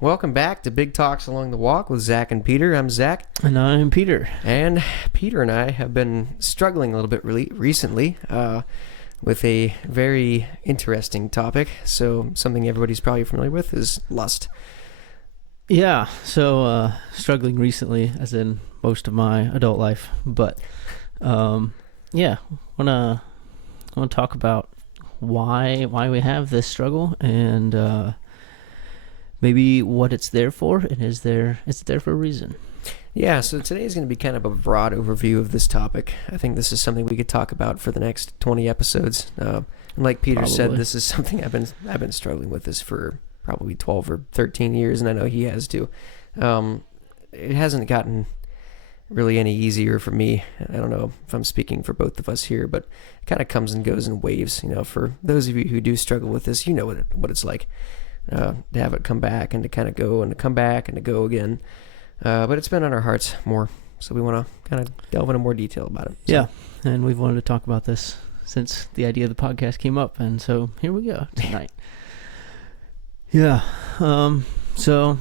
Welcome back to Big Talks Along the Walk with Zach and Peter. I'm Zach. And I'm Peter. And Peter and I have been struggling a little bit recently with a very interesting topic. So something everybody's probably familiar with is lust. Yeah, so struggling recently, as in most of my adult life. But yeah, wanna talk about why we have this struggle and maybe what it's there for, and it's there for a reason. Yeah, so today is going to be kind of a broad overview of this topic. I think this is something we could talk about for the next 20 episodes. And like Peter said, this is something I've been struggling with this for probably 12 or 13 years, and I know he has too. It hasn't gotten really any easier for me. I don't know if I'm speaking for both of us here, but it kind of comes and goes in waves. You know, for those of you who do struggle with this, you know what it's like. To have it come back and to kind of go and to come back and to go again. But it's been on our hearts more, so we want to kind of delve into more detail about it. So. Yeah, and we've wanted to talk about this since the idea of the podcast came up, and so here we go tonight. Yeah, so,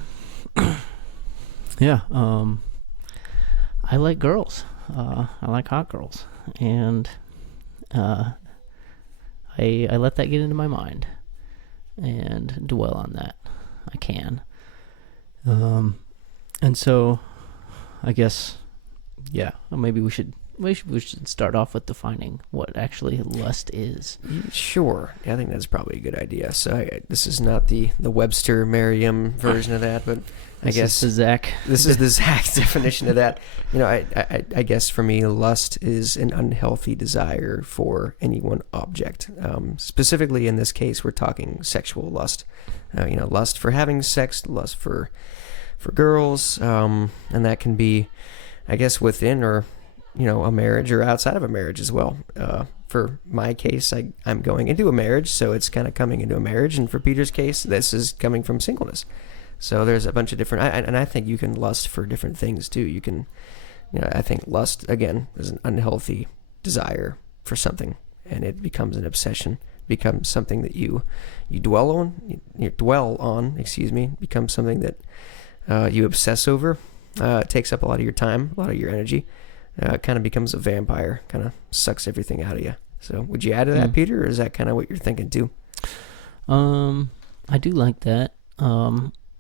yeah, I like girls. I like hot girls, and I let that get into my mind and dwell on that. I can. And so I guess, yeah, maybe we should start off with defining what actually lust is. Sure. Yeah, I think that's probably a good idea. So this is not the Webster Merriam version of that, but I guess this is the Zach definition of that. You know, I guess for me, lust is an unhealthy desire for any one object. Specifically in this case, we're talking sexual lust. Lust for having sex, lust for girls, and that can be, I guess, within or a marriage or outside of a marriage as well. For my case, I'm going into a marriage, so it's kind of coming into a marriage, and for Peter's case, this is coming from singleness. So there's a bunch of different, and I think you can lust for different things too. You can, I think lust, again, is an unhealthy desire for something, and it becomes an obsession, becomes something that you dwell on, becomes something that you obsess over. It takes up a lot of your time, a lot of your energy. It kind of becomes a vampire, kind of sucks everything out of you. So would you add to that, Peter, or is that kind of what you're thinking too? I do like that.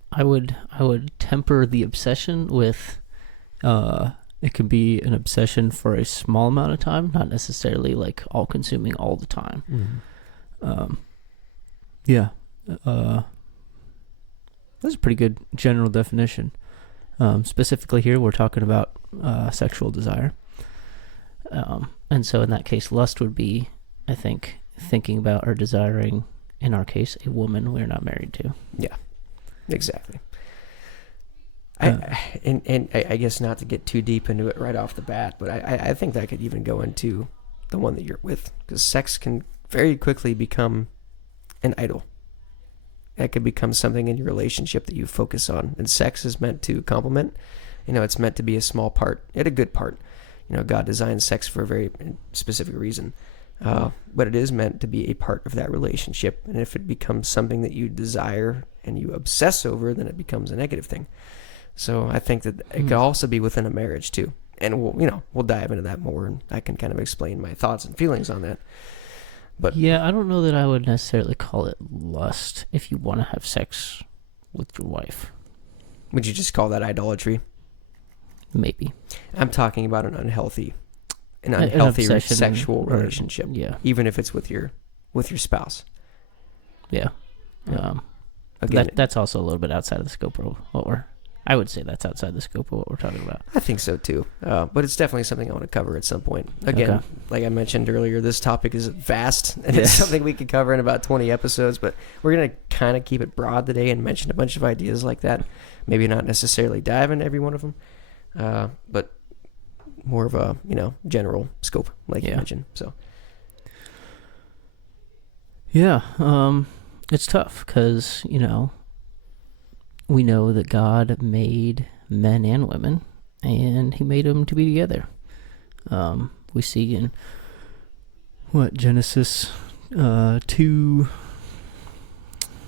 I would temper the obsession with, it could be an obsession for a small amount of time, not necessarily like all consuming all the time. Mm-hmm. Yeah. That's a pretty good general definition. Specifically here, we're talking about sexual desire. And so in that case, lust would be, I think, thinking about or desiring, in our case, a woman we're not married to. Yeah, exactly. I guess not to get too deep into it right off the bat, but I think that could even go into the one that you're with, because sex can very quickly become an idol. That could become something in your relationship that you focus on. And sex is meant to complement. It's meant to be a small part, yet a good part. God designed sex for a very specific reason. But it is meant to be a part of that relationship. And if it becomes something that you desire and you obsess over, then it becomes a negative thing. So I think that it could also be within a marriage too. And we'll dive into that more, and I can kind of explain my thoughts and feelings on that. But yeah, I don't know that I would necessarily call it lust if you want to have sex with your wife. Would you just call that idolatry? Maybe. I'm talking about an unhealthy sexual relationship. Yeah. Even if it's with your spouse. Yeah. Again, that's also a little bit outside of the scope of I would say that's outside the scope of what we're talking about. I think so too. But it's definitely something I want to cover at some point. Again, Like I mentioned earlier, this topic is vast, and it's something we could cover in about 20 episodes, but we're going to kind of keep it broad today and mention a bunch of ideas like that. Maybe not necessarily dive into every one of them, but more of a, general scope, like you mentioned. So, yeah, it's tough because, we know that God made men and women, and he made them to be together. We see in Genesis 2,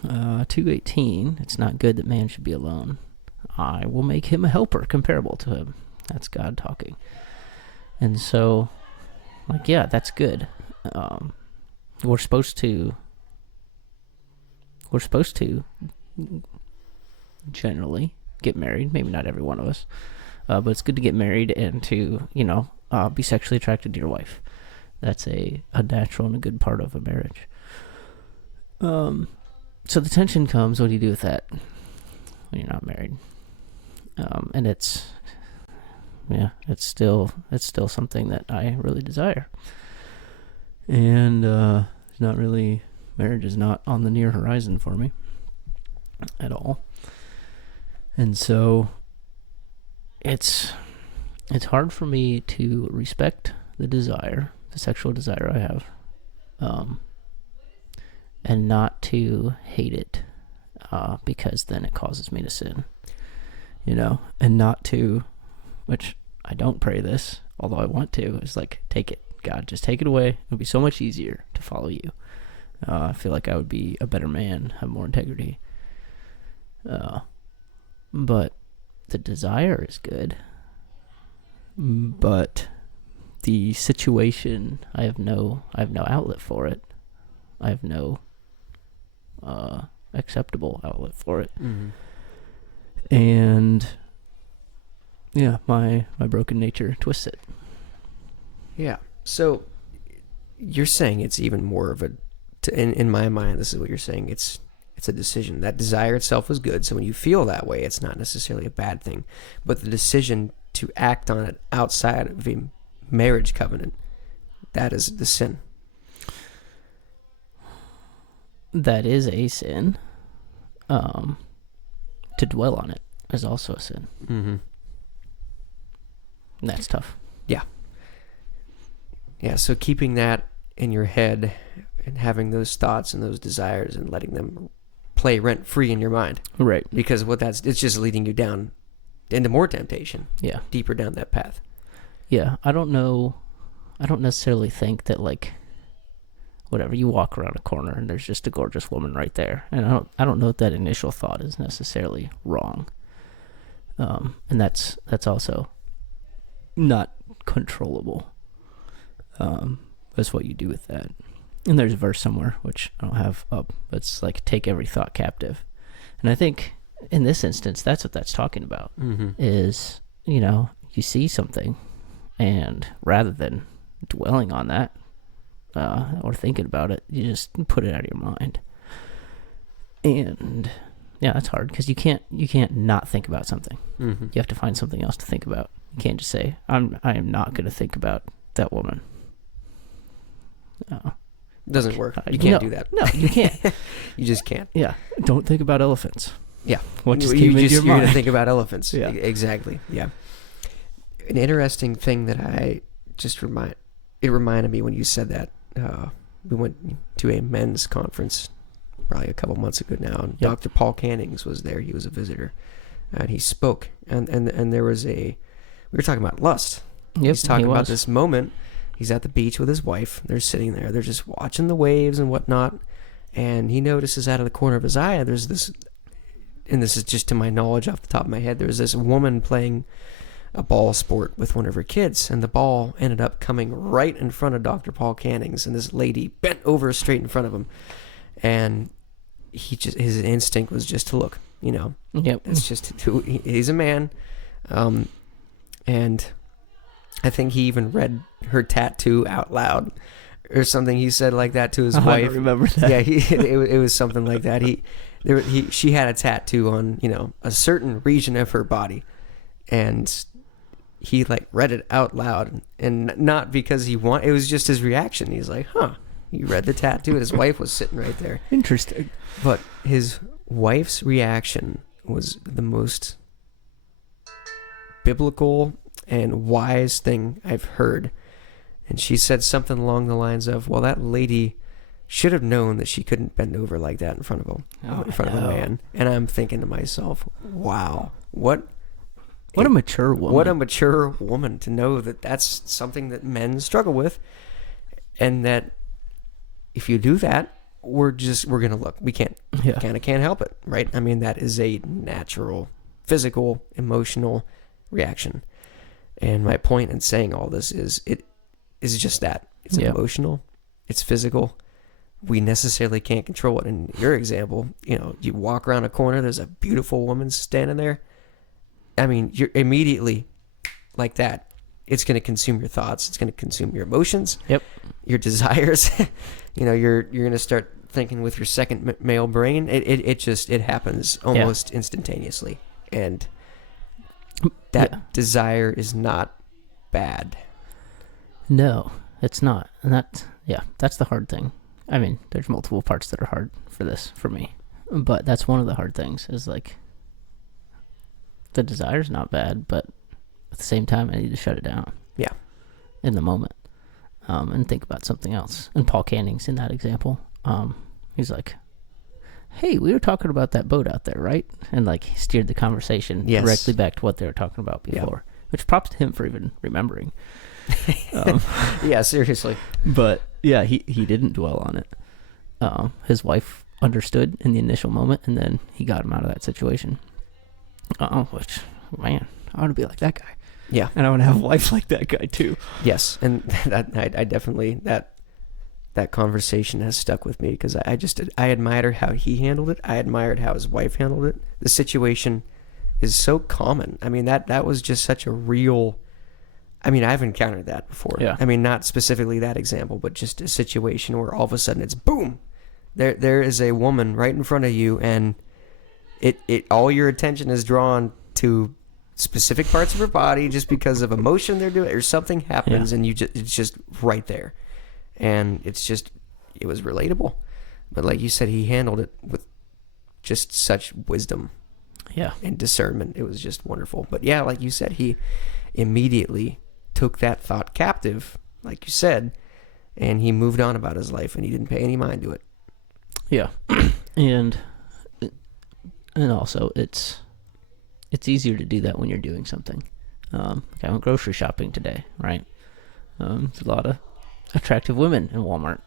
2:18. It's not good that man should be alone. I will make him a helper comparable to him. That's God talking. And so, like, yeah, that's good. We're supposed to generally get married. Maybe not every one of us, but it's good to get married and to, be sexually attracted to your wife. That's a natural and a good part of a marriage. So the tension comes, what do you do with that when you're not married? And it's still something that I really desire. And it's not really, marriage is not on the near horizon for me at all. And so it's hard for me to respect the sexual desire I have, and not to hate it, because then it causes me to sin, and not to, which I don't pray this, although I want to, is like, take it, God, just take it away. It'll be so much easier to follow you. I feel like I would be a better man, have more integrity. But the desire is good. But the situation, I have no outlet for it. I have no acceptable outlet for it. Mm-hmm. And yeah, my broken nature twists it. Yeah. So you're saying it's even more of in my mind, this is what you're saying. It's a decision. That desire itself is good. So when you feel that way, it's not necessarily a bad thing. But the decision to act on it outside of a marriage covenant, that is the sin. That is a sin. To dwell on it is also a sin. Mm-hmm. And that's tough. Yeah. Yeah, so keeping that in your head and having those thoughts and those desires and letting them play rent-free in your mind. Right. Because it's just leading you down into more temptation. Yeah. Deeper down that path. Yeah, I don't necessarily think that, like, whatever, you walk around a corner and there's just a gorgeous woman right there. And I don't know if that initial thought is necessarily wrong. And that's also not controllable. That's what you do with that. And there's a verse somewhere, which I don't have up, but it's like, take every thought captive. And I think in this instance, that's what that's talking about. Mm-hmm. Is, you see something, and rather than dwelling on that, or thinking about it, you just put it out of your mind. And yeah, that's hard, because you can't not think about something. Mm-hmm. You have to find something else to think about. You can't just say, I am not going to think about that woman. Doesn't work. You can't do that. No, you can't. You just can't. Yeah. Don't think about elephants. Yeah. What just came into your you're mind? going to think about elephants. Yeah. Exactly. Yeah. An interesting thing that it reminded me when you said that, we went to a men's conference probably a couple months ago now, and Yep. Dr. Paul Cannings was there. He was a visitor, and he spoke, and there was we were talking about lust. Yep, He's talking he about was. this moment. He's at the beach with his wife. They're sitting there. They're just watching the waves and whatnot. And he notices out of the corner of his eye, there's this, and this is just to my knowledge off the top of my head, there's this woman playing a ball sport with one of her kids. And the ball ended up coming right in front of Dr. Paul Cannings. And this lady bent over straight in front of him. And his instinct was just to look, Yep. That's just who he's a man. And I think he even read her tattoo out loud or something. He said like that to his wife. I don't remember that. Yeah, it was something like that. She had a tattoo on, a certain region of her body, and he like read it out loud, and not because it was just his reaction. He's like, huh, he read the tattoo. His wife was sitting right there. Interesting. But his wife's reaction was the most biblical and wise thing I've heard. And she said something along the lines of, well, that lady should have known that she couldn't bend over like that in front of a man. And I'm thinking to myself, wow, what a mature woman. What a mature woman to know that that's something that men struggle with. And that if you do that, we're gonna look. We can't help it, right? I mean, that is a natural, physical, emotional reaction. And my point in saying all this is it is just that. It's emotional, it's physical. We necessarily can't control it. In your example, you walk around a corner, there's a beautiful woman standing there. I mean, you're immediately like that. It's going to consume your thoughts. It's going to consume your emotions. Yep. Your desires. You're going to start thinking with your second male brain. It happens almost instantaneously, and that desire is not bad. No, it's not, and that's the hard thing. I mean, there's multiple parts that are hard for me, but that's one of the hard things. Is like the desire's not bad, but at the same time, I need to shut it down. Yeah. In the moment, and think about something else. And Paul Canning's in that example. He's like, "Hey, we were talking about that boat out there, right?" And like he steered the conversation directly back to what they were talking about before. Which props to him for even remembering. Yeah, seriously. But yeah, he didn't dwell on it. His wife understood in the initial moment, and then he got him out of that situation. Which, man, I want to be like that guy. Yeah. And I want to have a wife like that guy too. Yes, and that I definitely that conversation has stuck with me because I admired how he handled it. I admired how his wife handled it. The situation is so common. I mean, that was just such a real. I mean, I've encountered that before. Yeah. I mean, not specifically that example, but just a situation where all of a sudden it's boom. There is a woman right in front of you, and it all your attention is drawn to specific parts of her body just because of emotion they're doing, or something happens, and it's just right there, and it was relatable. But like you said, he handled it with just such wisdom, and discernment. It was just wonderful. But yeah, like you said, he immediately took that thought captive, like you said, and he moved on about his life, and he didn't pay any mind to it. Yeah, and also it's easier to do that when you're doing something. Like I went grocery shopping today, right? There's a lot of attractive women in Walmart.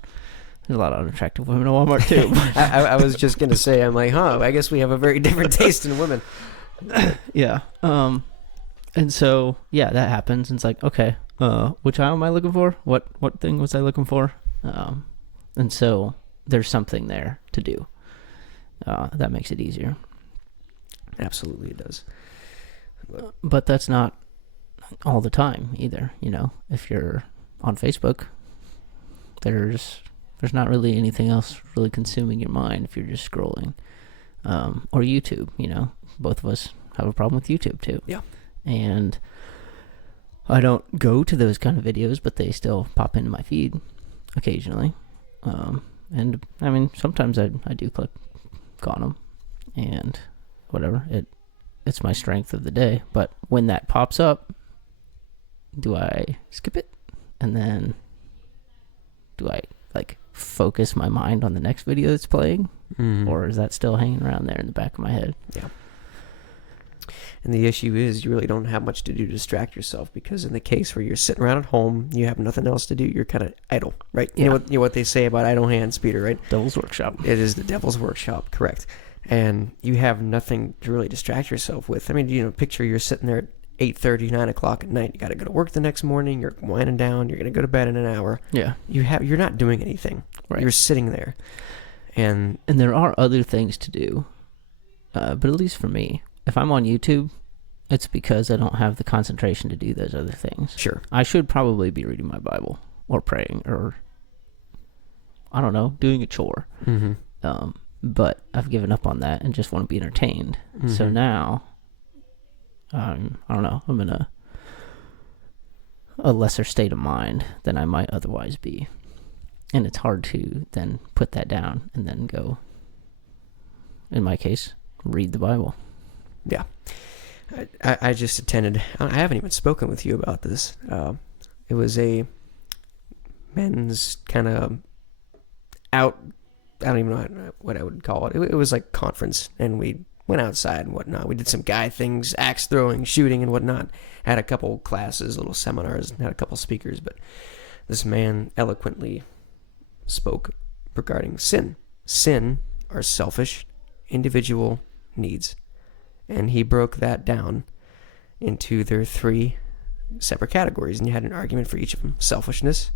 There's a lot of unattractive women in Walmart too. I was just gonna say, I'm like, I guess we have a very different taste in women. Yeah. And so, that happens. And it's like, okay, which aisle am I looking for? What thing was I looking for? And so there's something there to do. That makes it easier. Absolutely, it does. But that's not all the time either. If you're on Facebook, there's not really anything else really consuming your mind if you're just scrolling. Or YouTube, both of us have a problem with YouTube too. Yeah. And I don't go to those kind of videos, but they still pop into my feed occasionally. And I mean, sometimes I do click on them and whatever. It's my strength of the day. But when that pops up, do I skip it? And then do I focus my mind on the next video that's playing? Mm-hmm. Or is that still hanging around there in the back of my head? Yeah. And the issue is you really don't have much to do to distract yourself, because in the case where you're sitting around at home, you have nothing else to do, you're kind of idle, right? You know what they say about idle hands, Peter, right? Devil's workshop. It is the devil's workshop, correct. And you have nothing to really distract yourself with. I mean, picture you're sitting there at 8:30, 9 o'clock at night. You got to go to work the next morning. You're winding down. You're going to go to bed in an hour. Yeah. You're not doing anything. Right. You're sitting there. And there are other things to do. But at least for me, if I'm on YouTube, it's because I don't have the concentration to do those other things. Sure. I should probably be reading my Bible or praying or, I don't know, doing a chore. Mm-hmm. But I've given up on that and just want to be entertained. Mm-hmm. So now, I don't know, I'm in a lesser state of mind than I might otherwise be. And it's hard to then put that down and then go, in my case, read the Bible. Yeah. I just attended, I haven't even spoken with you about this. It was a men's kind of out, I don't even know what I would call it. It was like conference, and we went outside and whatnot. We did some guy things, axe throwing, shooting and whatnot. Had a couple classes, little seminars, and had a couple speakers, but this man eloquently spoke regarding sin sin are selfish, individual needs. And he broke that down into their 3 separate categories, and you had an argument for each of them: selfishness,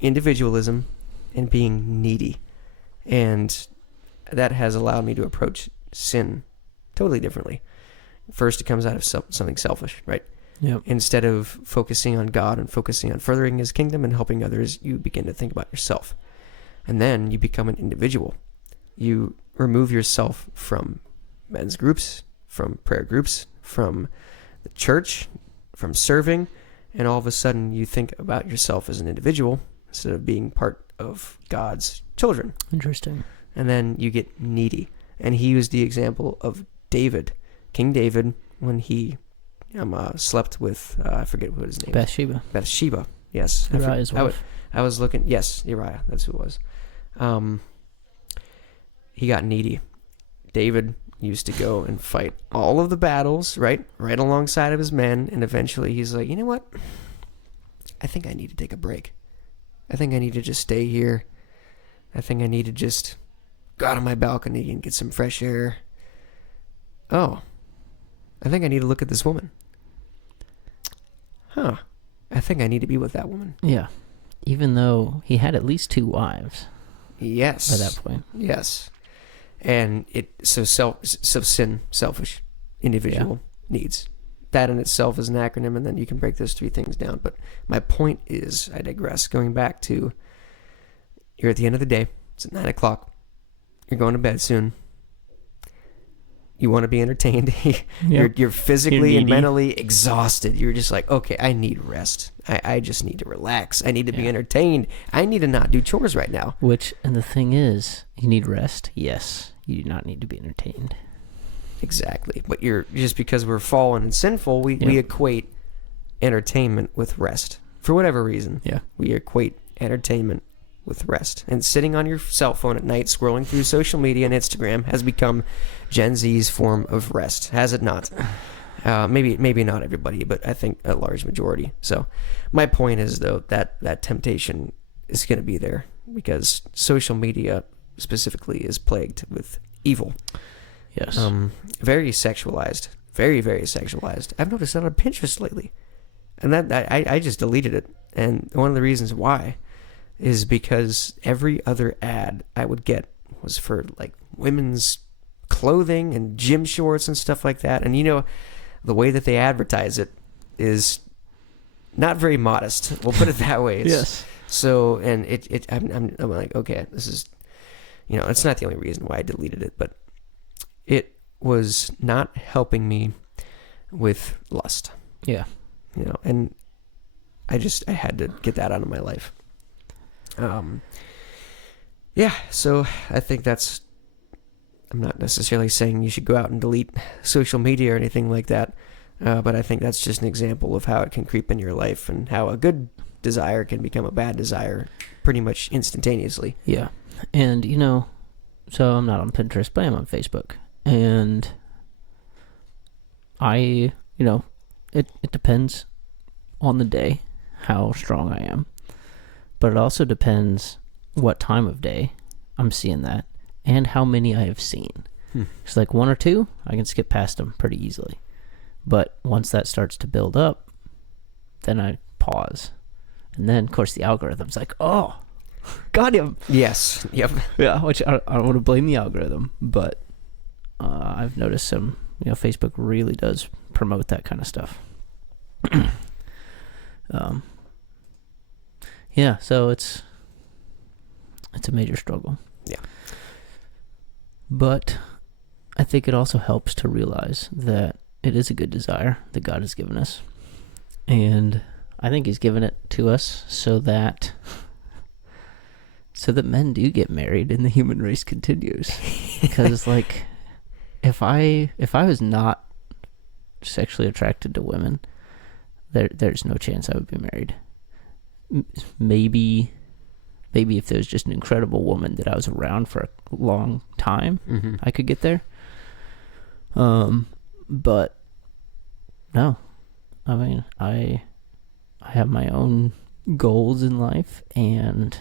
individualism, and being needy. And that has allowed me to approach sin totally differently. First, it comes out of something selfish, right? Yep. Instead of focusing on God and focusing on furthering his kingdom and helping others, you begin to think about yourself. And then you become an individual. You remove yourself from men's groups, from prayer groups, from the church, from serving, and all of a sudden you think about yourself as an individual instead of being part of God's children. Interesting. And then you get needy. And he used the example of David, King David, when he slept with, I forget what his name is. Bathsheba, yes. Uriah's wife. I was looking, yes, Uriah, that's who it was. He got needy. David used to go and fight all of the battles, right alongside of his men, and eventually he's like, you know what? I think I need to take a break. I think I need to just stay here. I think I need to just go out on my balcony and get some fresh air. Oh, I think I need to look at this woman. Huh. I think I need to be with that woman. Yeah. Even though he had at least 2 wives. Yes. By that point. Yes. And sin, selfish, individual needs. That in itself is an acronym, and then you can break those 3 things down. But my point is, I digress, going back to, you're at the end of the day. It's at 9 o'clock. You're going to bed soon. You want to be entertained. You're physically and mentally exhausted. You're just like, okay, I need rest. I just need to relax. I need to be entertained. I need to not do chores right now. And the thing is, you need rest. Yes, you do not need to be entertained. Exactly. But just because we're fallen and sinful, we equate entertainment with rest. For whatever reason. Yeah. We equate entertainment with rest. And sitting on your cell phone at night, scrolling through social media and Instagram has become Gen Z's form of rest, has it not? Maybe not everybody, but I think a large majority. So my point is, though, that temptation is going to be there because social media specifically is plagued with evil. Yes. Very sexualized. Very, very sexualized. I've noticed that on Pinterest lately. And that I just deleted it. And one of the reasons why is because every other ad I would get was for like women's clothing and gym shorts and stuff like that. And the way that they advertise it is not very modest. We'll put it that way. Yes. So, and I'm like, okay, this is, it's not the only reason why I deleted it, but it was not helping me with lust. Yeah. And I had to get that out of my life. So I think I'm not necessarily saying you should go out and delete social media or anything like that, but I think that's just an example of how it can creep in your life and how a good desire can become a bad desire pretty much instantaneously. Yeah. And, so I'm not on Pinterest, but I'm on Facebook. And it depends on the day how strong I am. But it also depends what time of day I'm seeing that and how many I have seen. It's like 1 or 2, I can skip past them pretty easily. But once that starts to build up, then I pause. And then, of course, the algorithm's like, oh, got him. Yes. Yep. Yeah, which I don't want to blame the algorithm, but I've noticed Facebook really does promote that kind of stuff. Yeah, so it's a major struggle. Yeah. But I think it also helps to realize that it is a good desire that God has given us. And I think he's given it to us so that men do get married and the human race continues. Because if I was not sexually attracted to women, there's no chance I would be married. Maybe if there was just an incredible woman that I was around for a long time, I could get there. But no, I mean, I have my own goals in life, and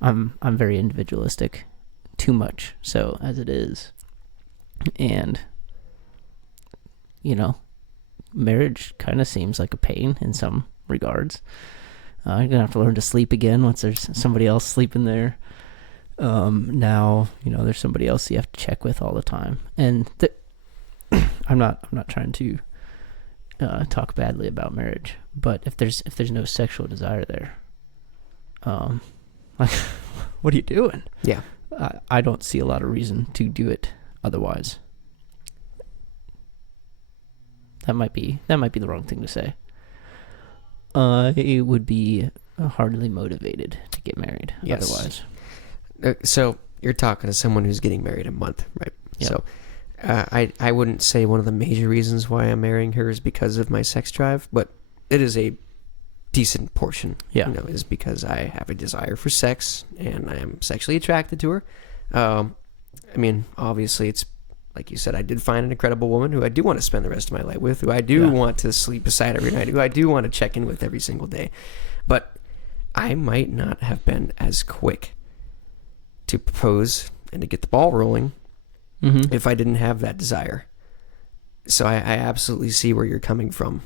I'm very individualistic. too much so as it is. And, marriage kind of seems like a pain in some regards. You're going to have to learn to sleep again once there's somebody else sleeping there. Now, there's somebody else you have to check with all the time. And I'm not trying to talk badly about marriage, but if there's no sexual desire there, like, what are you doing? Yeah. I don't see a lot of reason to do it otherwise. That might be the wrong thing to say. It would be hardly motivated to get married otherwise. So you're talking to someone who's getting married a month, right? Yep. So I wouldn't say one of the major reasons why I'm marrying her is because of my sex drive, but it is a decent portion. Yeah. Is because I have a desire for sex and I am sexually attracted to her. I mean, obviously, it's like you said, I did find an incredible woman who I do want to spend the rest of my life with, who I do want to sleep beside every night, who I do want to check in with every single day. But I might not have been as quick to propose and to get the ball rolling if I didn't have that desire. So I absolutely see where you're coming from.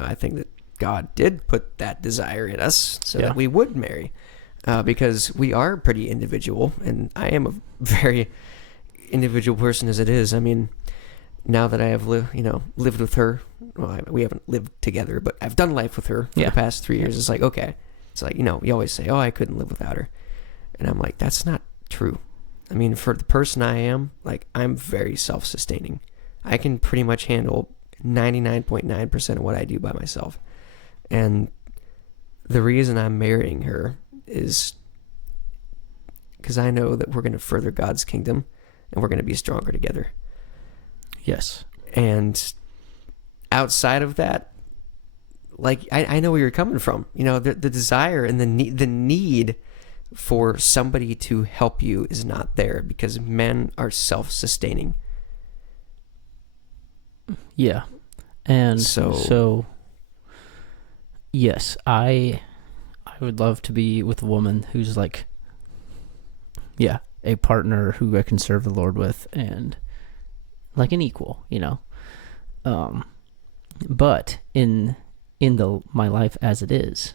I think that God did put that desire in us so that we would marry, because we are pretty individual, and I am a very individual person as it is. I mean, now that I have lived with her, well, we haven't lived together, but I've done life with her for the past 3 years. It's like, okay, it's like, you always say, oh, I couldn't live without her. And I'm like, that's not true. I mean, for the person I am, like, I'm very self-sustaining. I can pretty much handle 99.9% of what I do by myself. And the reason I'm marrying her is because I know that we're going to further God's kingdom and we're going to be stronger together. Yes. And outside of that, like, I know where you're coming from. The desire and the need for somebody to help you is not there because men are self-sustaining. Yeah. And so yes, I would love to be with a woman who's like, a partner who I can serve the Lord with and like an equal, but in my life as it is,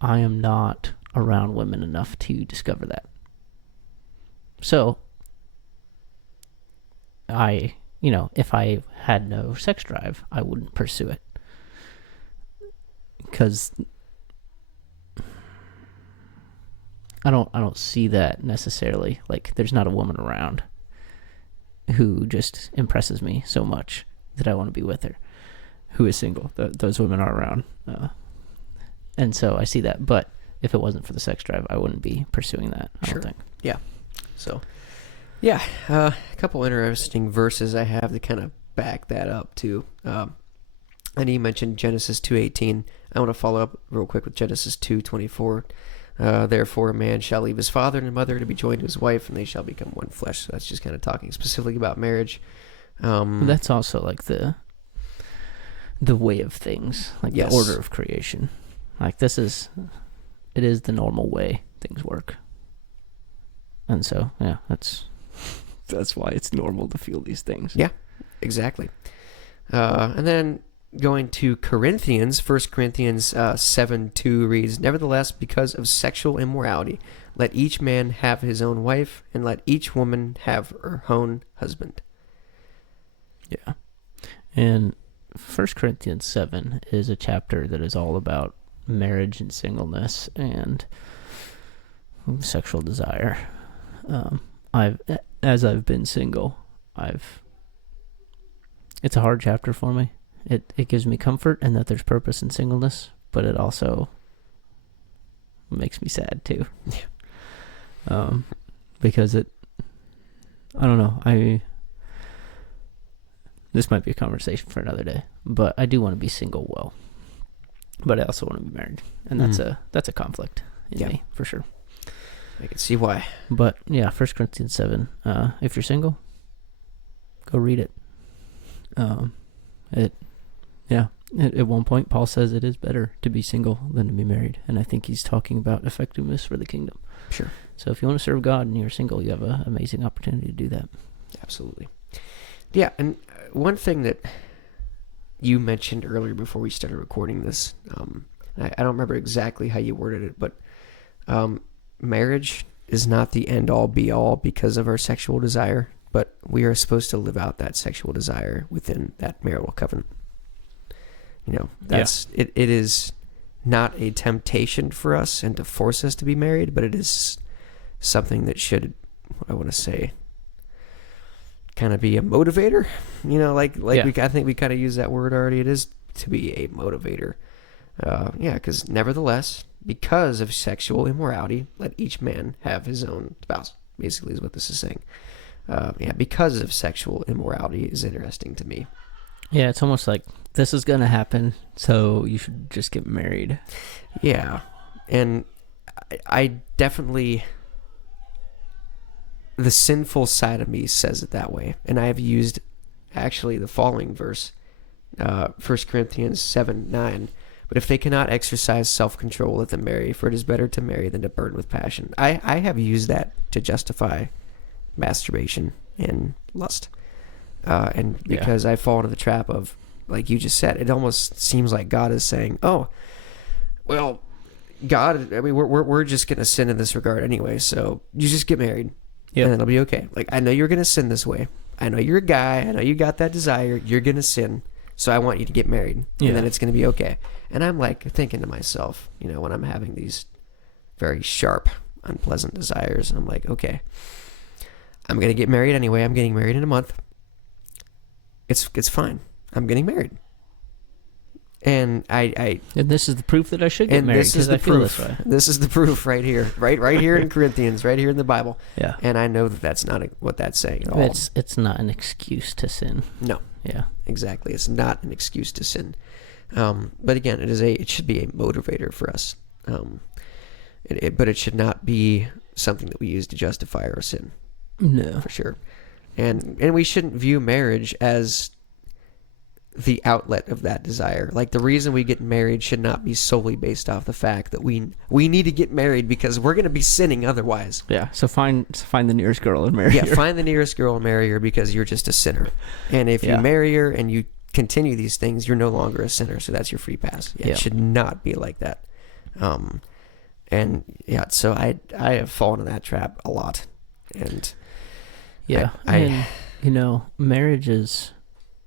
I am not around women enough to discover that. So if I had no sex drive, I wouldn't pursue it. Because I don't see that necessarily. Like, there's not a woman around who just impresses me so much that I want to be with her, who is single. Those women are around. And so I see that. But if it wasn't for the sex drive, I wouldn't be pursuing that, I don't think. Yeah. So, yeah, a couple interesting verses I have to kind of back that up, too. And you mentioned Genesis 2:18. I want to follow up real quick with Genesis 2:24. Therefore, a man shall leave his father and mother to be joined to his wife, and they shall become one flesh. So that's just kind of talking specifically about marriage. That's also like the way of things, like the order of creation. Like, it is the normal way things work. And so, that's why it's normal to feel these things. Yeah, exactly. And then going to Corinthians, 1 Corinthians 7:2 reads, nevertheless, because of sexual immorality, let each man have his own wife, and let each woman have her own husband. Yeah. And 1 Corinthians 7 is a chapter that is all about marriage and singleness and sexual desire. As I've been single, it's a hard chapter for me. It gives me comfort and that there's purpose in singleness, but it also makes me sad too. Because I don't know, this might be a conversation for another day, but I do want to be single well, but I also want to be married, and that's a conflict in me for sure. I can see why. But 1 Corinthians 7, if you're single, go read it. At one point, Paul says it is better to be single than to be married, and I think he's talking about effectiveness for the kingdom. Sure. So if you want to serve God and you're single, you have an amazing opportunity to do that. Absolutely. Yeah, and one thing that you mentioned earlier before we started recording this, I don't remember exactly how you worded it, but marriage is not the end-all, be-all because of our sexual desire, but we are supposed to live out that sexual desire within that marital covenant. It is not a temptation for us and to force us to be married, but it is something that should, I want to say, kind of be a motivator. I think we kind of use that word already. It is to be a motivator. Because nevertheless, because of sexual immorality, let each man have his own spouse, basically is what this is saying. Because of sexual immorality is interesting to me. Yeah, it's almost like this is going to happen, so you should just get married. Yeah, and I definitely, the sinful side of me says it that way. And I have used actually the following verse, 1 Corinthians 7:9. But if they cannot exercise self-control, let them marry, for it is better to marry than to burn with passion. I have used that to justify masturbation and lust. And because I fall into the trap of, like you just said, it almost seems like God is saying, oh, well, God, I mean, we're just going to sin in this regard anyway, so you just get married, and it'll be okay. Like, I know you're going to sin this way. I know you're a guy. I know you got that desire. You're going to sin, so I want you to get married, and then it's going to be okay. And I'm like thinking to myself, when I'm having these very sharp, unpleasant desires, I'm like, okay, I'm going to get married anyway. I'm getting married in a month. It's fine. I'm getting married. And and this is the proof that I should get married, because I feel this way. This is the proof right here, right here in Corinthians, right here in the Bible. Yeah. And I know that that's not what that's saying at all. It's not an excuse to sin. No. Yeah. Exactly. It's not an excuse to sin. But again, it should be a motivator for us. But it should not be something that we use to justify our sin. No. For sure. And we shouldn't view marriage as the outlet of that desire. Like, the reason we get married should not be solely based off the fact that we need to get married because we're going to be sinning otherwise. Yeah, so find the nearest girl and marry her. Yeah, find the nearest girl and marry her because you're just a sinner. And if you marry her and you continue these things, you're no longer a sinner, so that's your free pass. It should not be like that. So I have fallen in that trap a lot. And marriage is,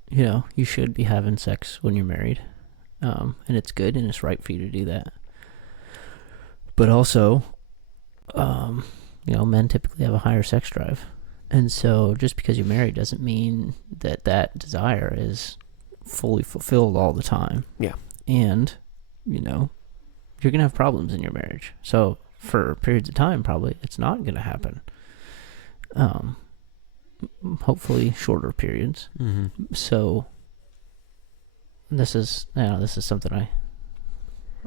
you should be having sex when you're married, and it's good and it's right for you to do that. But also, men typically have a higher sex drive, and so just because you're married doesn't mean that desire is fully fulfilled all the time. Yeah, and you're gonna have problems in your marriage. So for periods of time, probably it's not gonna happen. Hopefully shorter periods. Mm-hmm. So this is something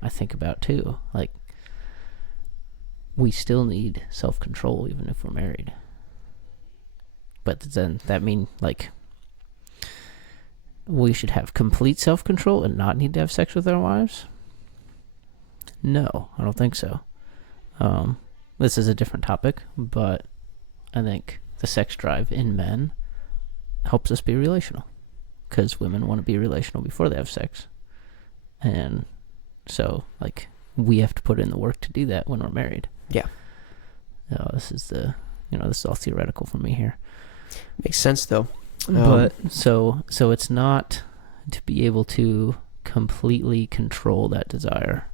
I think about too. Like, we still need self-control even if we're married. But then that mean like we should have complete self-control and not need to have sex with our wives? No, I don't think so. This is a different topic, but I think the sex drive in men helps us be relational, because women want to be relational before they have sex, and so like we have to put in the work to do that when we're married. Yeah. This is all theoretical for me here. Makes sense though. But so it's not to be able to completely control that desire.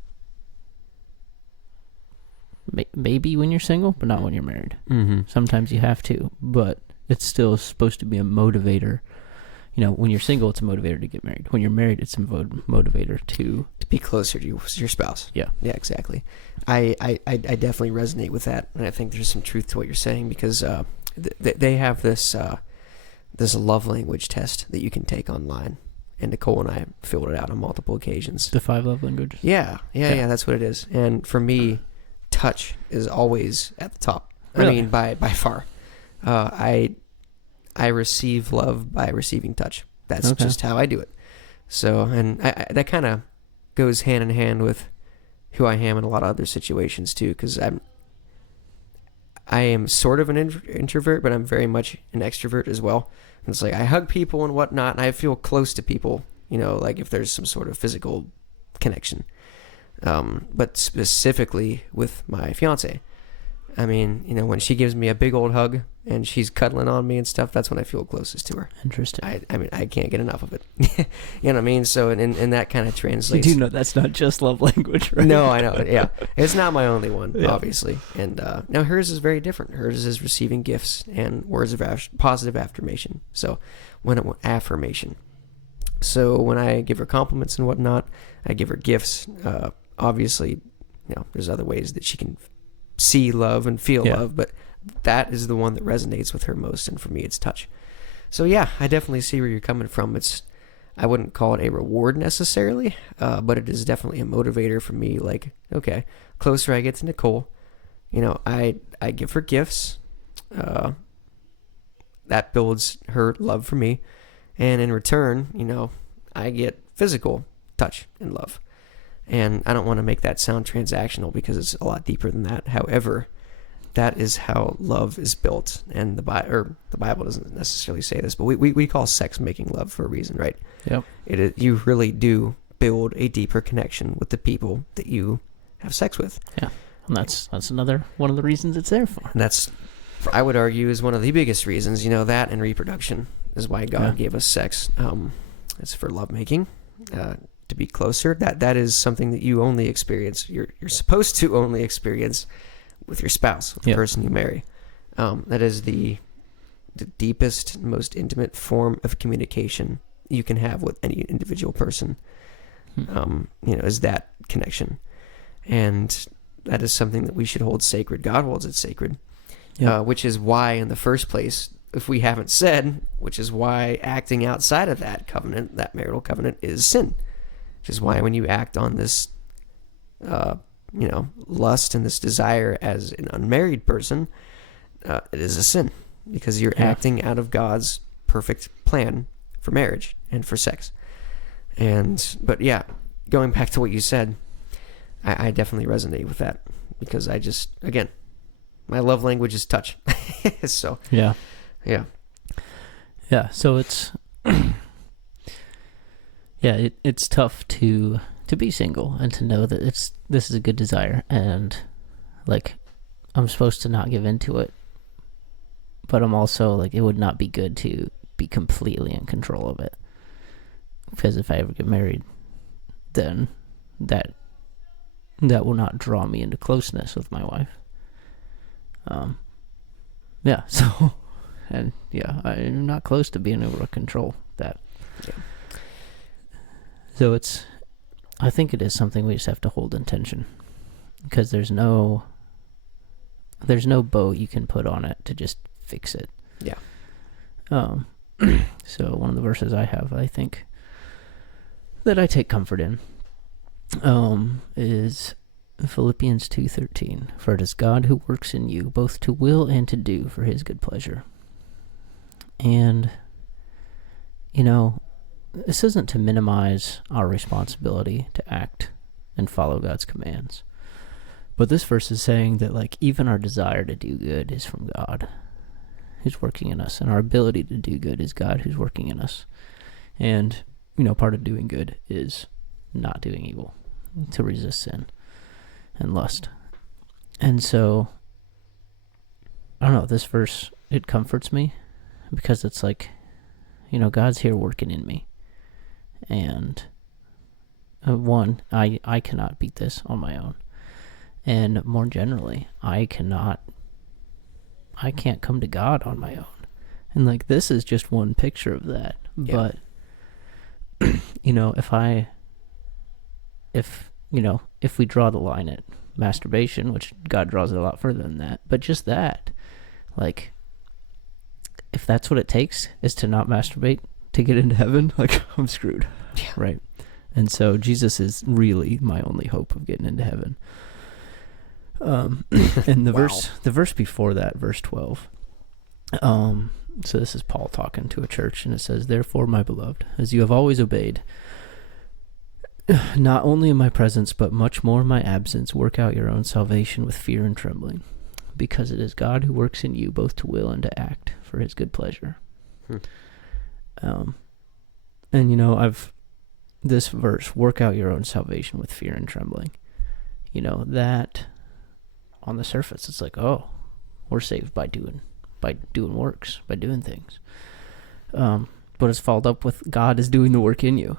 Maybe when you're single, but not when you're married. Mm-hmm. Sometimes you have to, but it's still supposed to be a motivator. When you're single, it's a motivator to get married. When you're married, it's a motivator to be closer to your spouse. Yeah, exactly. I definitely resonate with that, and I think there's some truth to what you're saying, because they have this love language test that you can take online, and Nicole and I filled it out on multiple occasions. The 5 love languages. Yeah, that's what it is. And for me, touch is always at the top. Really? I mean, by far. I receive love by receiving touch. That's just how I do it. So, and that kind of goes hand in hand with who I am in a lot of other situations too, because I am sort of an introvert, but I'm very much an extrovert as well. And it's like I hug people and whatnot, and I feel close to people, like if there's some sort of physical connection. But specifically with my fiance, I mean, when she gives me a big old hug and she's cuddling on me and stuff, that's when I feel closest to her. Interesting. I mean, I can't get enough of it. You know what I mean? So, and that kind of translates. You do know that's not just love language, right? No, I know. Yeah. It's not my only one, Yeah. obviously. And now hers is very different. Hers is receiving gifts and words of positive affirmation. So, affirmation. So, when I give her compliments and whatnot, I give her gifts. Obviously, there's other ways that she can see love and feel love, but that is the one that resonates with her most, and for me it's touch. So yeah, I definitely see where you're coming from. I wouldn't call it a reward necessarily, but it is definitely a motivator for me. Like, okay, closer I get to Nicole, I give her gifts, that builds her love for me, and in return, I get physical touch and love. And I don't want to make that sound transactional because it's a lot deeper than that. However, that is how love is built. And the Bible doesn't necessarily say this, but we call sex making love for a reason, right? Yep. You really do build a deeper connection with the people that you have sex with. Yeah. And that's another one of the reasons it's there for. And that's, I would argue, is one of the biggest reasons. That and reproduction is why God gave us sex. It's for lovemaking. To be closer, that is something that you only experience. You're supposed to only experience with your spouse, with the person you marry. That is the deepest, most intimate form of communication you can have with any individual person. Is that connection, and that is something that we should hold sacred. God holds it sacred, which is why, in the first place, if we haven't said, which is why acting outside of that covenant, that marital covenant, is sin. Which is why when you act on this, lust and this desire as an unmarried person, it is a sin because you're acting out of God's perfect plan for marriage and for sex. But going back to what you said, I definitely resonate with that because again, my love language is touch. So yeah. So it's. Yeah, it's tough to be single and to know that this is a good desire, and like I'm supposed to not give into it, but I'm also like it would not be good to be completely in control of it, because if I ever get married, then that will not draw me into closeness with my wife. So and I'm not close to being able to control that. Yeah. So I think it is something we just have to hold in tension, because there's no bow you can put on it to just fix it. Yeah. So one of the verses I have, I think, that I take comfort in, is Philippians 2:13. For it is God who works in you both to will and to do for his good pleasure. And, this isn't to minimize our responsibility to act and follow God's commands. But this verse is saying that, like, even our desire to do good is from God, who's working in us. And our ability to do good is God who's working in us. And, part of doing good is not doing evil, to resist sin and lust. And so, I don't know, this verse, it comforts me because it's like, God's here working in me. And I cannot beat this on my own. And more generally, I can't come to God on my own. And like, this is just one picture of that. Yeah. But, if we draw the line at masturbation, which God draws it a lot further than that, but just that, like, if that's what it takes is to not masturbate to get into heaven, like, I'm screwed. Yeah. Right. And so Jesus is really my only hope of getting into heaven. And the verse before that, verse 12. So this is Paul talking to a church, and it says, "Therefore, my beloved, as you have always obeyed, not only in my presence, but much more in my absence, work out your own salvation with fear and trembling. because it is God who works in you both to will and to act for his good pleasure. And, you know, this verse, work out your own salvation with fear and trembling. You know, that on the surface, it's like, oh, we're saved by doing works, by doing things. But it's followed up with God is doing the work in you.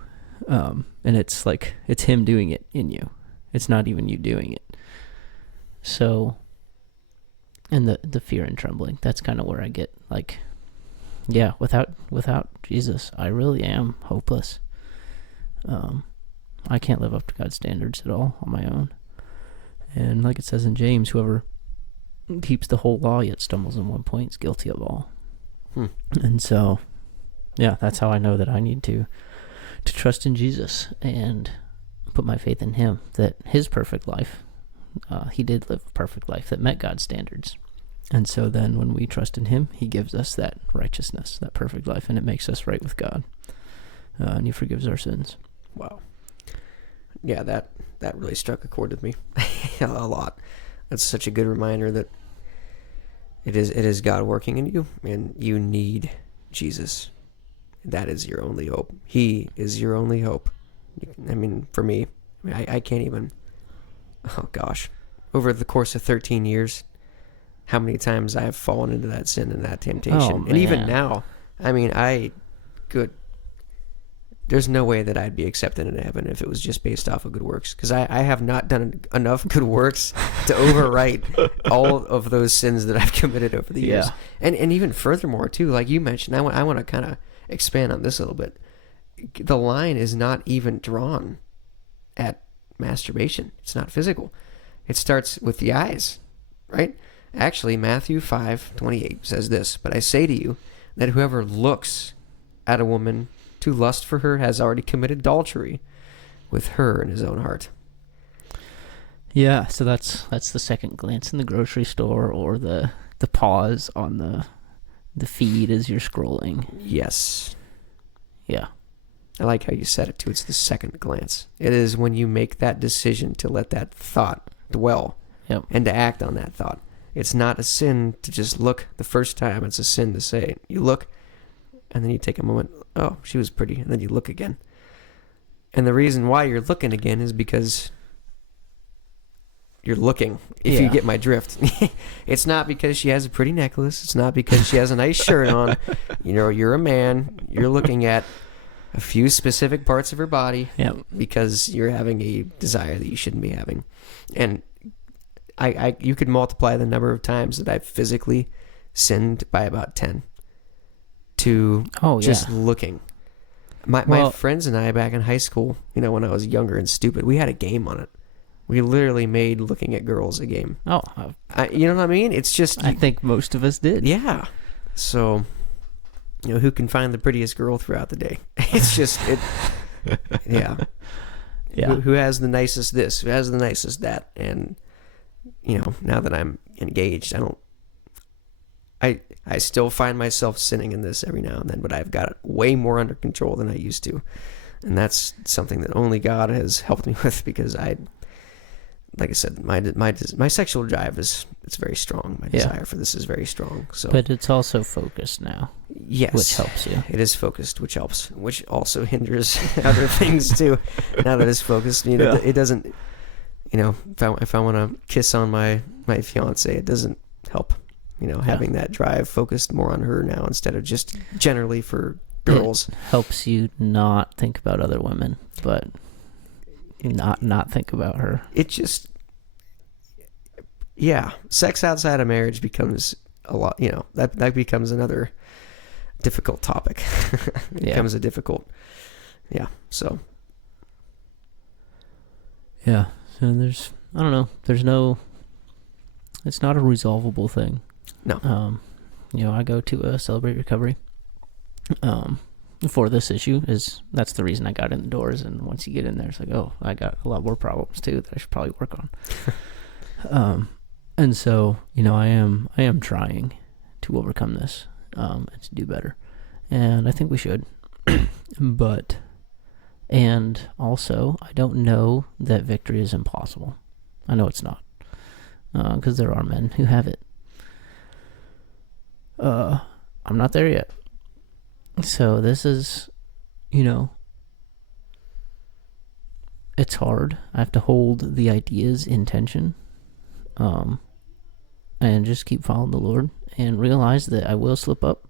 And it's like, it's him doing it in you. It's not even you doing it. So, and the fear and trembling, that's kind of where I get like, yeah, without Jesus, I really am hopeless. I can't live up to God's standards at all on my own. And like it says in James, whoever keeps the whole law yet stumbles in one point is guilty of all. And so, yeah, that's how I know that I need to trust in Jesus and put my faith in him, that his perfect life, he did live a perfect life that met God's standards. And so then when we trust in him, he gives us that righteousness, that perfect life, and it makes us right with God. And he forgives our sins. Wow. Yeah, that really struck a chord with me a lot. That's such a good reminder that it is God working in you, and you need Jesus. That is your only hope. He is your only hope. I mean, for me, I can't even, oh gosh, over the course of 13 years, how many times I have fallen into that sin and that temptation. Oh, and even now, I mean, there's no way that I'd be accepted into heaven if it was just based off of good works, because I have not done enough good works to overwrite all of those sins that I've committed over the years. And even furthermore, too, like you mentioned, I want to kind of expand on this a little bit. The line is not even drawn at masturbation. It's not physical. It starts with the eyes, right? Actually, Matthew 5:28 says this, "But I say to you that whoever looks at a woman to lust for her has already committed adultery with her in his own heart." Yeah, so that's the second glance in the grocery store, or the pause on the feed as you're scrolling. Yes. Yeah. I like how you said it, too. It's the second glance. It is when you make that decision to let that thought dwell and to act on that thought. It's not a sin to just look the first time. It's a sin to say it. You look, and then you take a moment, oh, she was pretty, and then you look again. And the reason why you're looking again is because you're looking, if you get my drift. It's not because she has a pretty necklace. It's not because she has a nice shirt on. You know, you're a man. You're looking at a few specific parts of her body because you're having a desire that you shouldn't be having. And you could multiply the number of times that I've physically sinned by about 10 to just looking. My friends and I back in high school, you know, when I was younger and stupid, we had a game on it. We literally made looking at girls a game. Oh, you know what I mean? It's just... I think most of us did. Yeah. So, you know, who can find the prettiest girl throughout the day? It's just... Yeah. Who has the nicest this? Who has the nicest that? And, you know, now that I'm engaged, I still find myself sinning in this every now and then, but I've got it way more under control than I used to. And that's something that only God has helped me with, because like I said, my sexual drive it's very strong. My desire for this is very strong. So, but it's also focused now. Yes, which helps you. It is focused, which helps, which also hinders other things too. Now that it's focused, you know, it doesn't. You know, if I want to kiss on my fiance, it doesn't help. You know, having that drive focused more on her now instead of just generally for girls. It helps you not think about other women, but not think about her. It just, sex outside of marriage becomes a lot, you know, that becomes another difficult topic. It becomes a difficult, so. Yeah, so it's not a resolvable thing. No. You know, I go to Celebrate Recovery for this issue. That's the reason I got in the doors. And once you get in there, it's like, oh, I got a lot more problems too that I should probably work on. And so, you know, I am trying to overcome this and to do better. And I think we should. And also, I don't know that victory is impossible. I know it's not, because there are men who have it. I'm not there yet. So this is, it's hard. I have to hold the ideas in tension, and just keep following the Lord and realize that I will slip up,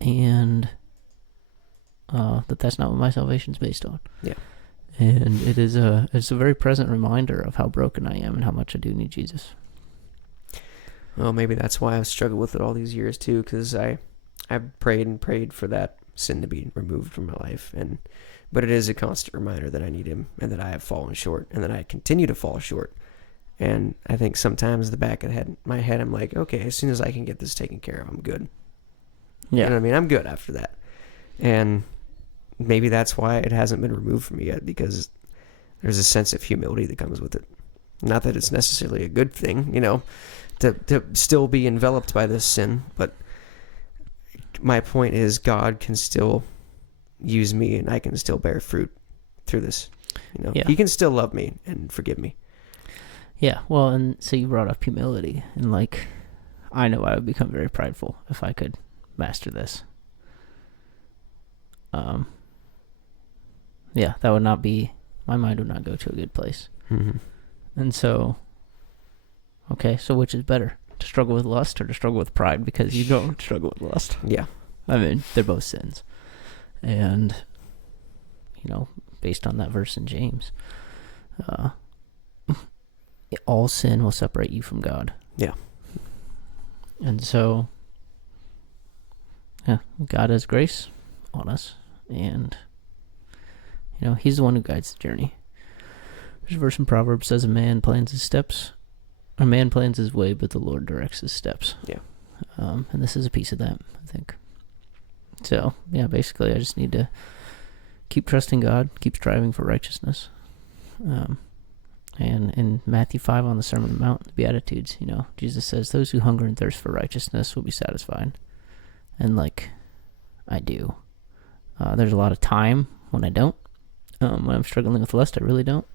and that's not what my salvation's based on. Yeah. And it's a very present reminder of how broken I am and how much I do need Jesus. Well, maybe that's why I've struggled with it all these years too, because I've prayed and prayed for that sin to be removed from my life, but it is a constant reminder that I need Him and that I have fallen short and that I continue to fall short. And I think sometimes the back of my head, I'm like, okay, as soon as I can get this taken care of, I'm good. Yeah. You know what I mean? I'm good after that. And maybe that's why it hasn't been removed from me yet, because there's a sense of humility that comes with it. Not that it's necessarily a good thing, to still be enveloped by this sin, but my point is God can still use me and I can still bear fruit through this. Yeah. He can still love me and forgive me. Yeah, well, and so you brought up humility, and I know I would become very prideful if I could master this. Yeah, that would not be, my mind would not go to a good place. Mm-hmm. And so, okay, so which is better, to struggle with lust or to struggle with pride? Because you don't struggle with lust. Yeah. I mean, they're both sins. And, based on that verse in James, all sin will separate you from God. Yeah. And so, yeah, God has grace on us, and He's the one who guides the journey. There's a verse in Proverbs says, a man plans his way, but the Lord directs his steps. Yeah. And this is a piece of that, I think. So, yeah, basically I just need to keep trusting God, keep striving for righteousness. And in Matthew 5 on the Sermon on the Mount, the Beatitudes, Jesus says, those who hunger and thirst for righteousness will be satisfied. And I do. There's a lot of time when I don't. When I'm struggling with lust, I really don't.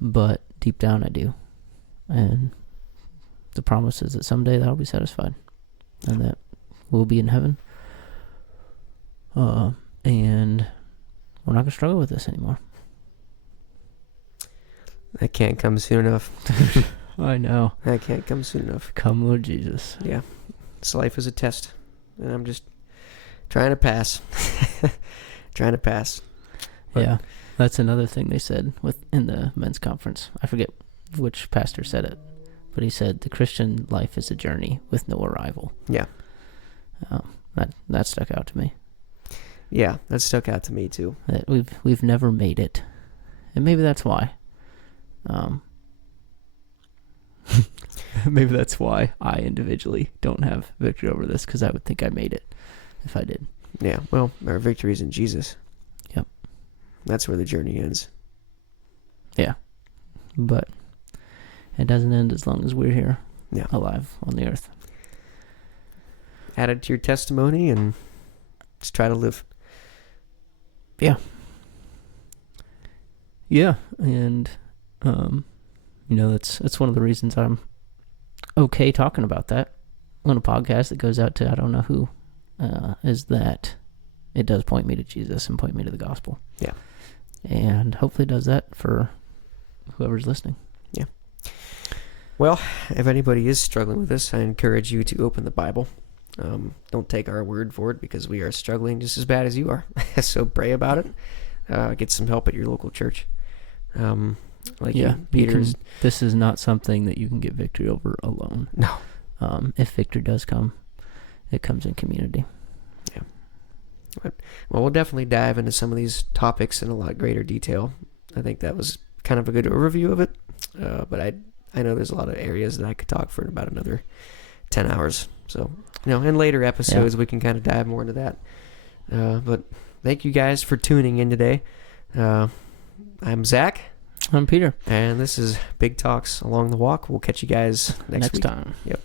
But deep down, I do. And the promise is that someday that I'll be satisfied. And that we'll be in heaven. And we're not going to struggle with this anymore. That can't come soon enough. I know. That can't come soon enough. Come, Lord Jesus. Yeah. This life is a test. And I'm just trying to pass. But yeah. That's another thing they said in the men's conference. I forget which pastor said it, but he said the Christian life is a journey with no arrival. Yeah. That stuck out to me. Yeah, that stuck out to me too. That we've never made it. And maybe that's why. Maybe that's why I individually don't have victory over this, because I would think I made it if I did. Yeah, well, our victory is in Jesus. Yep. That's where the journey ends. Yeah. But it doesn't end as long as we're here, alive on the earth. Add it to your testimony and just try to live. Yeah. Yeah, and that's one of the reasons I'm okay talking about that on a podcast that goes out to I don't know who, is that it does point me to Jesus and point me to the gospel. Yeah. And hopefully it does that for whoever's listening. Yeah. Well, if anybody is struggling with this, I encourage you to open the Bible. Don't take our word for it, because we are struggling just as bad as you are. So pray about it. Get some help at your local church. This is not something that you can get victory over alone. No. If victory does come, it comes in community. Yeah. Well, we'll definitely dive into some of these topics in a lot greater detail. I think that was kind of a good overview of it. But I know there's a lot of areas that I could talk for about another 10 hours. So, in later episodes, we can kind of dive more into that. But thank you guys for tuning in today. I'm Zach. I'm Peter. And this is Big Talks Along the Walk. We'll catch you guys next week. Time. Yep.